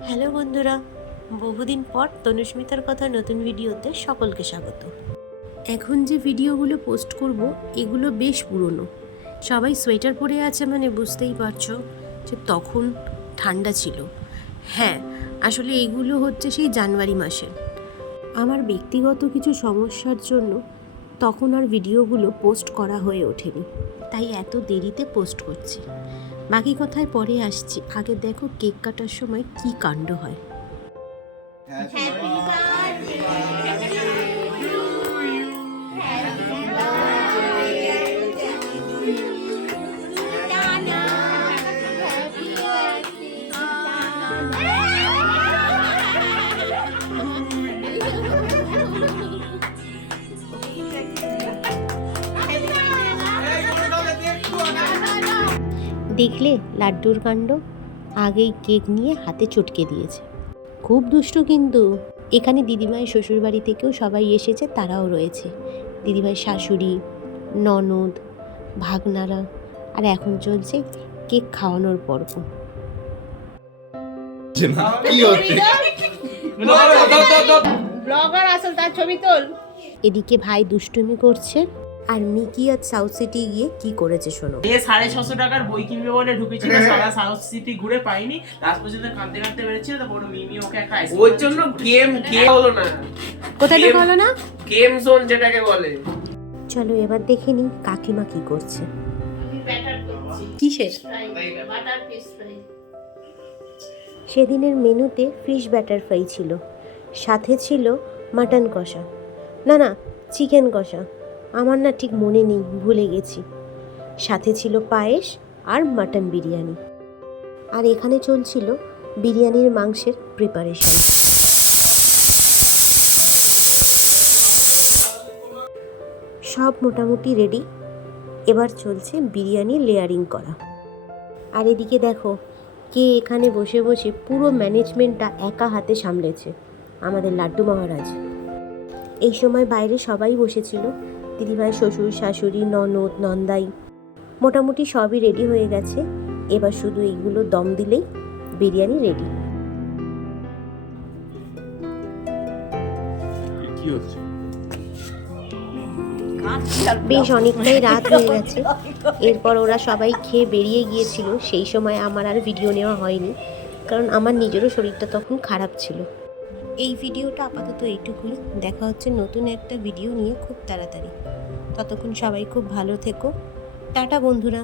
Hello বন্ধুরা, বহুদিন পর তনুস্মিতার কথা নতুন ভিডিওতে সকলকে স্বাগত। এখন যে ভিডিওগুলো পোস্ট করব এগুলো বেশ পুরনো। সবাই সোয়েটার পরে আছে মানে বুঝতেই পারছো যে তখন ঠান্ডা ছিল। হ্যাঁ, আসলে এগুলো হচ্ছে সেই জানুয়ারি মাসে। আমার ব্যক্তিগত কিছু সমস্যার জন্য তখন আর ভিডিওগুলো পোস্ট করা হয়ে ওঠেনি, তাই এত দেরিতে পোস্ট করছি। বাকি কথায় পরে আসছি, আগে দেখো কেক কাটার সময় কি কাণ্ড হয়। দেখলে লাড্ডুর কাণ্ড, আগেই কেক নিয়ে হাতে চটকে দিয়েছে। খুব দুষ্টু কিন্তু। এখানে দিদিভাইয়ের শ্বশুরবাড়ি থেকেও সবাই এসেছে, তারাও রয়েছে। দিদিভাইয়ের শাশুড়ি, ননদ, ভাগনারা, আর এখন চলছে কেক খাওয়ানোর পর্ব। এদিকে ভাই দুষ্টুমি করছে, আর মিকি আজ সাউথ সিটি গিয়ে কি করেছে শোনো। 650 টাকার বই কিনবে বলে ঢুকেছিল, সারা সাউথ সিটি ঘুরে পাইনি, লাস্ট পর্যন্ত কাঁদতে কাঁদতে বেরোচ্ছিল। তারপর মিমি ওকে একটা আইসক্রিম, ওর জন্য গেম হলো না, কোথায় ঢোকা হলো না, গেম জোন যেটাকে বলে। চলো এবার দেখে নিই কাকিমা কি করছে। কিসের? সেদিনের মেনুতে ফিশ ব্যাটার ফ্রাই ছিল, সাথে ছিল মাটন কষা, না চিকেন কষা, আমার না ঠিক মনে নেই, ভুলে গেছি। সাথে ছিল পায়েস আর মাটন বিরিয়ানি। আর এখানে চলছিল বিরিয়ানির মাংসের প্রিপারেশন। সব মোটামুটি রেডি, এবার চলছে বিরিয়ানি লেয়ারিং করা। আর এদিকে দেখো কে এখানে বসে বসে পুরো ম্যানেজমেন্টটা একা হাতে সামলেছে, আমাদের লাড্ডু মহারাজ। এই সময় বাইরে সবাই বসেছিল, দিদিভাই, শ্বশুর, শাশুড়ি, ননদ, নন্দাই, মোটামুটি সবই রেডি হয়ে গেছে। এবার শুধু এইগুলো দম দিলেই বিরিয়ানি রেডি। বেশ অনেকটাই রাত হয়ে গেছে। এরপর ওরা সবাই খেয়ে বেরিয়ে গিয়েছিল। সেই সময় আমার আর ভিডিও নেওয়া হয়নি, কারণ আমার নিজেরও শরীরটা তখন খারাপ ছিল। এই ভিডিওটা আপাতত এইটুকুই। দেখা হচ্ছে নতুন একটা ভিডিও নিয়ে খুব তাড়াতাড়ি। ততক্ষণ সবাই খুব ভালো থেকো। টাটা বন্ধুরা।